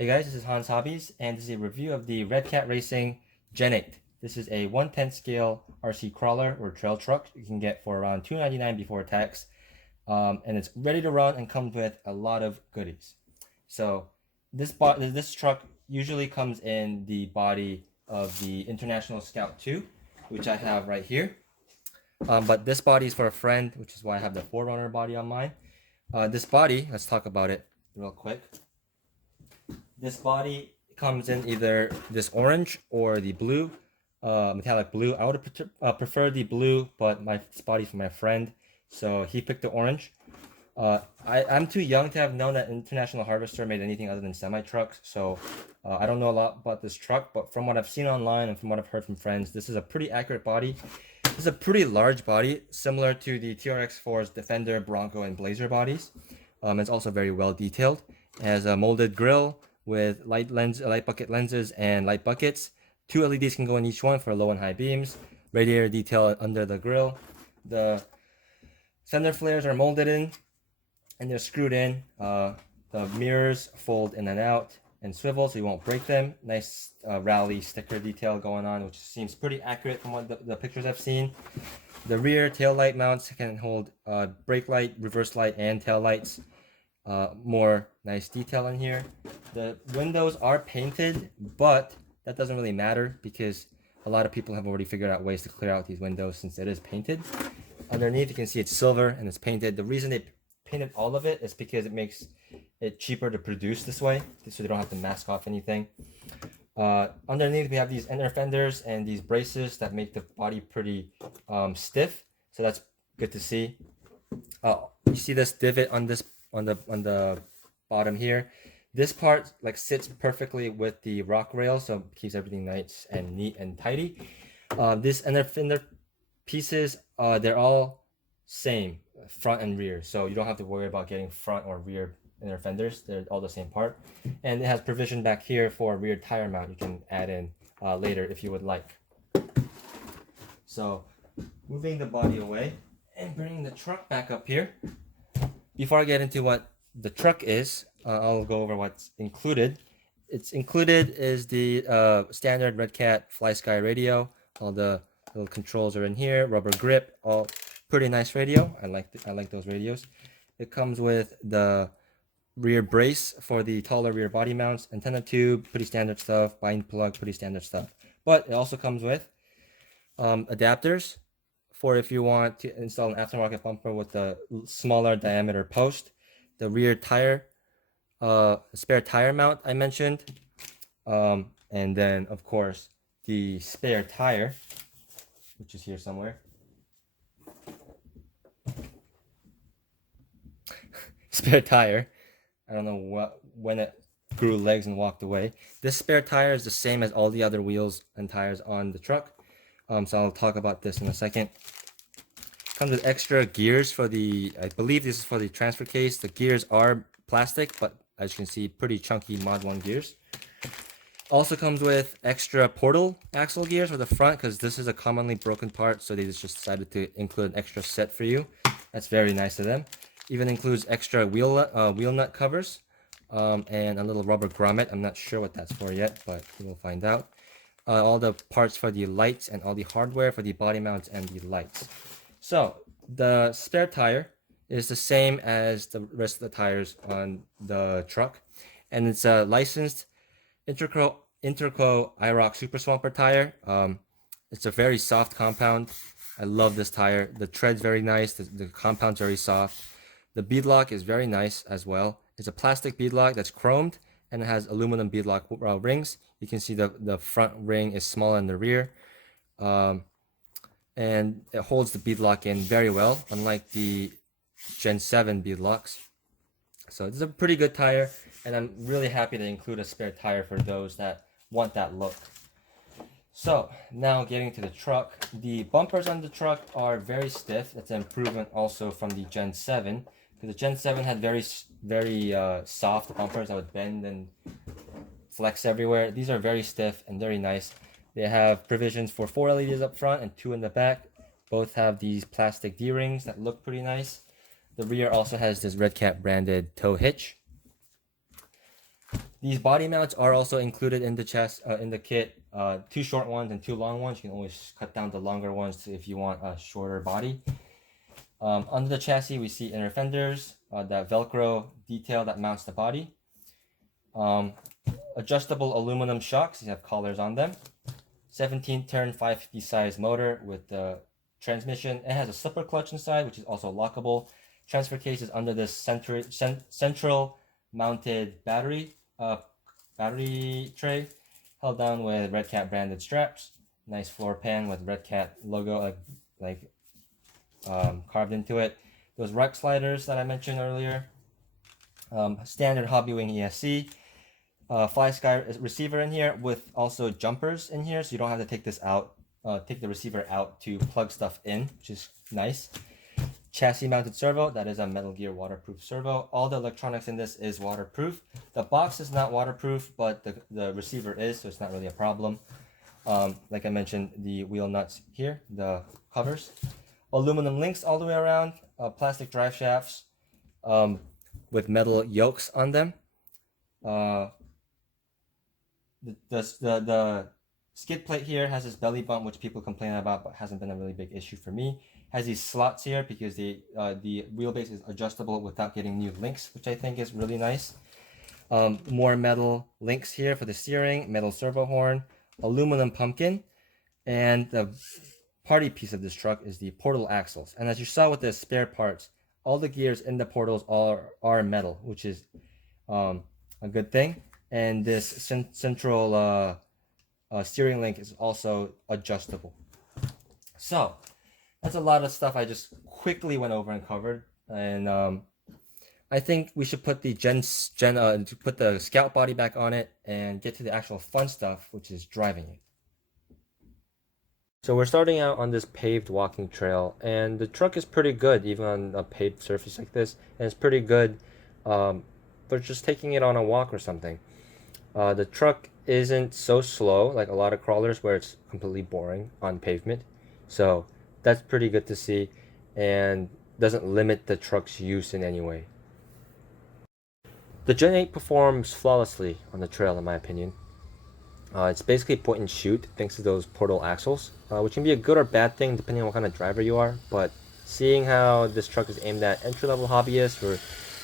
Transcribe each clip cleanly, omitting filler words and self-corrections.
Hey guys, this is Hans Hobbies, and this is a review of the Redcat Racing Gen 8. This is a 1/10 scale RC crawler or trail truck you can get for around $299 before tax. And it's ready to run and comes with a lot of goodies. So this truck usually comes in the body of the International Scout 2, which I have right here. But this body is for a friend, which is why I have the 4Runner body on mine. This body, let's talk about it real quick. This body comes in either this orange or the blue, metallic blue. I would prefer the blue, but this body's for my friend, so he picked the orange. I'm too young to have known that International Harvester made anything other than semi-trucks, so I don't know a lot about this truck, but from what I've seen online and from what I've heard from friends, this is a pretty accurate body. This is a pretty large body, similar to the TRX4's Defender, Bronco, and Blazer bodies. It's also very well detailed. It has a molded grille with light bucket lenses and light buckets. 2 LEDs can go in each one for low and high beams. Radiator detail under the grille. The fender flares are molded in and they're screwed in. The mirrors fold in and out and swivel so you won't break them. Nice rally sticker detail going on, which seems pretty accurate from what the pictures I've seen. The rear tail light mounts can hold brake light, reverse light, and tail lights. More nice detail in here. The windows are painted, but that doesn't really matter because a lot of people have already figured out ways to clear out these windows since it is painted. Underneath you can see it's silver and it's painted. The reason they painted all of it is because it makes it cheaper to produce this way, so they don't have to mask off anything. Underneath we have these inner fenders and these braces that make the body pretty stiff, so that's good to see. You see this divot on the bottom here. This part sits perfectly with the rock rail, so it keeps everything nice and neat and tidy. This inner fender pieces, they're all same front and rear, so you don't have to worry about getting front or rear inner fenders. They're all the same part, and it has provision back here for a rear tire mount you can add in later if you would like. So moving the body away and bringing the truck back up here. Before I get into what the truck is, I'll go over what's included. It's included is the standard Redcat FlySky radio. All the little controls are in here. Rubber grip, all pretty nice radio. I like those radios. It comes with the rear brace for the taller rear body mounts, antenna tube, pretty standard stuff. Bind plug, pretty standard stuff. But it also comes with adapters for if you want to install an aftermarket bumper with a smaller diameter post. The rear tire, spare tire mount I mentioned, and then of course the spare tire, which is here somewhere. Spare tire. I don't know when it grew legs and walked away. This spare tire is the same as all the other wheels and tires on the truck. So I'll talk about this in a second. Comes with extra gears for the, I believe this is for the transfer case. The gears are plastic, but as you can see, pretty chunky Mod 1 gears. Also comes with extra portal axle gears for the front because this is a commonly broken part, so they just decided to include an extra set for you. That's very nice of them. Even includes extra wheel nut covers and a little rubber grommet. I'm not sure what that's for yet, but we'll find out. All the parts for the lights and all the hardware for the body mounts and the lights. So the spare tire is the same as the rest of the tires on the truck, and it's a licensed Interco IROC Super Swamper tire. It's a very soft compound. I love this tire. The tread's very nice. The compound's very soft. The beadlock is very nice as well. It's a plastic beadlock that's chromed and it has aluminum beadlock rings. You can see the front ring is smaller than the rear. And it holds the beadlock in very well, unlike the Gen 7 beadlocks. So it's a pretty good tire, and I'm really happy to include a spare tire for those that want that look. So now getting to the truck, the bumpers on the truck are very stiff. That's an improvement also from the Gen 7, because the Gen 7 had very soft bumpers that would bend and flex everywhere. These are very stiff and very nice. They have provisions for 4 LEDs up front and 2 in the back. Both have these plastic D-rings that look pretty nice. The rear also has this Redcat branded tow hitch. These body mounts are also included in the kit. 2 short ones and 2 long ones. You can always cut down the longer ones if you want a shorter body. Under the chassis, we see inner fenders, that Velcro detail that mounts the body. Adjustable aluminum shocks. These have collars on them. 17 turn 550 size motor with the transmission. It has a slipper clutch inside, which is also lockable. Transfer case is under this central mounted battery tray, held down with Redcat branded straps. Nice floor pan with Redcat logo carved into it. Those rack sliders that I mentioned earlier. Standard Hobby Wing ESC. Fly Sky receiver in here with also jumpers in here, so you don't have to take this out, take the receiver out to plug stuff in, which is nice. Chassis mounted servo, that is a Metal Gear waterproof servo. All the electronics in this is waterproof. The box is not waterproof, but the receiver is, so it's not really a problem. Like I mentioned, the wheel nuts here, the covers. Aluminum links all the way around, plastic drive shafts with metal yokes on them. The skid plate here has this belly bump, which people complain about, but hasn't been a really big issue for me. Has these slots here because the wheelbase is adjustable without getting new links, which I think is really nice. More metal links here for the steering, metal servo horn, aluminum pumpkin, and the party piece of this truck is the portal axles. And as you saw with the spare parts, all the gears in the portals are metal, which is a good thing. And this central steering link is also adjustable. So that's a lot of stuff I just quickly went over and covered. And I think we should put the put the Scout body back on it and get to the actual fun stuff, which is driving it. So we're starting out on this paved walking trail, and the truck is pretty good even on a paved surface like this, and it's pretty good for just taking it on a walk or something. The truck isn't so slow like a lot of crawlers where it's completely boring on pavement, so that's pretty good to see and doesn't limit the truck's use in any way. The Gen 8 performs flawlessly on the trail in my opinion. It's basically point and shoot thanks to those portal axles, which can be a good or bad thing depending on what kind of driver you are, but seeing how this truck is aimed at entry-level hobbyists or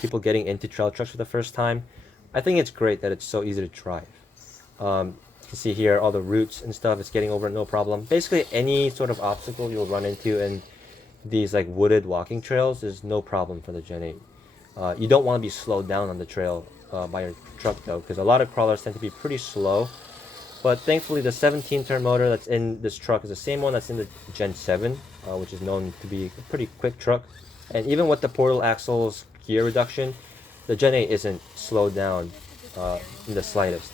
people getting into trail trucks for the first time, I think it's great that it's so easy to drive. You can see here all the roots and stuff, it's getting over no problem. Basically any sort of obstacle you'll run into in these like wooded walking trails is no problem for the Gen 8. You don't want to be slowed down on the trail by your truck though, because a lot of crawlers tend to be pretty slow. But thankfully the 17 turn motor that's in this truck is the same one that's in the Gen 7, which is known to be a pretty quick truck. And even with the portal axles gear reduction, the Gen 8 isn't slowed down in the slightest.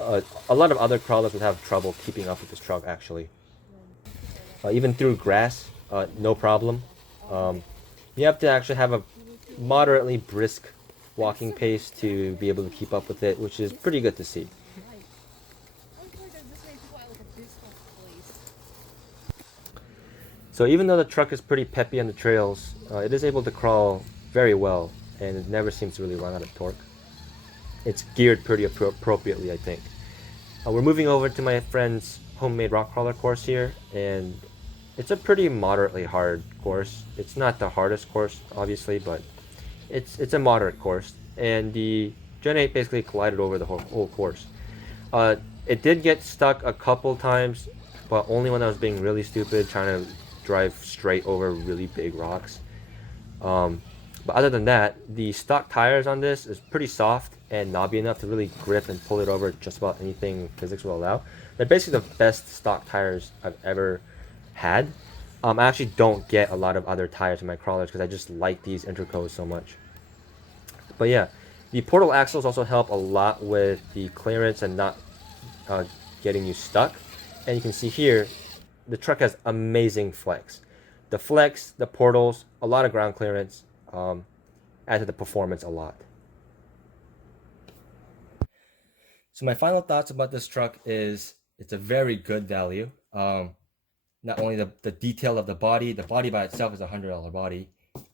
A lot of other crawlers would have trouble keeping up with this truck actually. Even through grass, no problem. You have to actually have a moderately brisk walking pace to be able to keep up with it, which is pretty good to see. So even though the truck is pretty peppy on the trails, it is able to crawl very well, and it never seems to really run out of torque. It's geared pretty appropriately, I think. We're moving over to my friend's homemade rock crawler course here, and it's a pretty moderately hard course. It's not the hardest course, obviously, but it's a moderate course, and the Gen 8 basically collided over the whole course. It did get stuck a couple times, but only when I was being really stupid, trying to drive straight over really big rocks. But other than that, the stock tires on this is pretty soft and knobby enough to really grip and pull it over just about anything physics will allow. They're basically the best stock tires I've ever had. I actually don't get a lot of other tires in my crawlers because I just like these intercoats so much. But yeah, the portal axles also help a lot with the clearance and not getting you stuck. And you can see here, the truck has amazing flex. The flex, the portals, a lot of ground clearance, add to the performance a lot. So my final thoughts about this truck is it's a very good value. Not only the detail of the body by itself is a $100 body,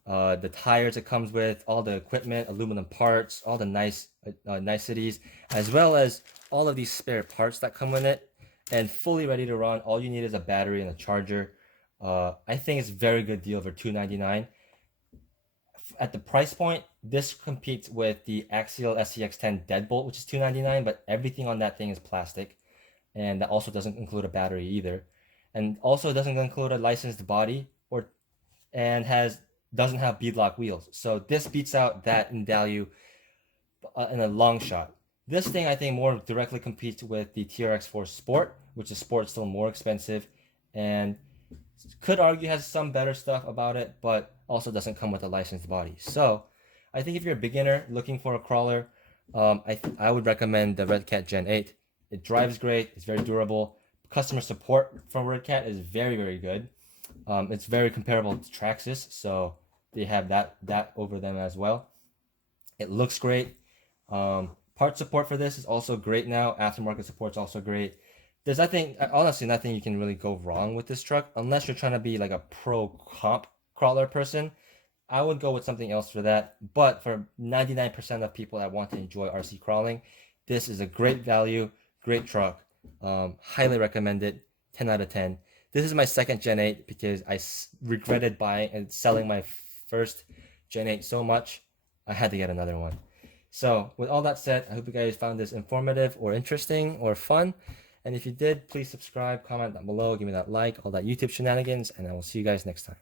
the tires it comes with, all the equipment, aluminum parts, all the niceties, as well as all of these spare parts that come with it, and fully ready to run. All you need is a battery and a charger. I think it's a very good deal for $299. At the price point, this competes with the Axial SCX10 Deadbolt, which is $299, but everything on that thing is plastic, and that also doesn't include a battery either, and also doesn't include a licensed body or and doesn't have beadlock wheels. So this beats out that in value in a long shot. This thing I think more directly competes with the TRX4 Sport, which is Sport still more expensive, and could argue has some better stuff about it, but also doesn't come with a licensed body. So I think if you're a beginner looking for a crawler, I would recommend the Redcat Gen 8. It drives great. It's very durable. Customer support from Redcat is very, very good. It's very comparable to Traxxas, so they have that over them as well. It looks great. Part support for this is also great now. Aftermarket support's also great. There's honestly nothing you can really go wrong with this truck unless you're trying to be like a pro comp crawler person. I would go with something else for that. But for 99% of people that want to enjoy RC crawling, this is a great value, great truck. Highly recommend it. 10 out of 10. This is my second Gen 8 because I regretted buying and selling my first Gen 8 so much, I had to get another one. So with all that said, I hope you guys found this informative or interesting or fun. And if you did, please subscribe, comment down below, give me that like, all that YouTube shenanigans, and I will see you guys next time.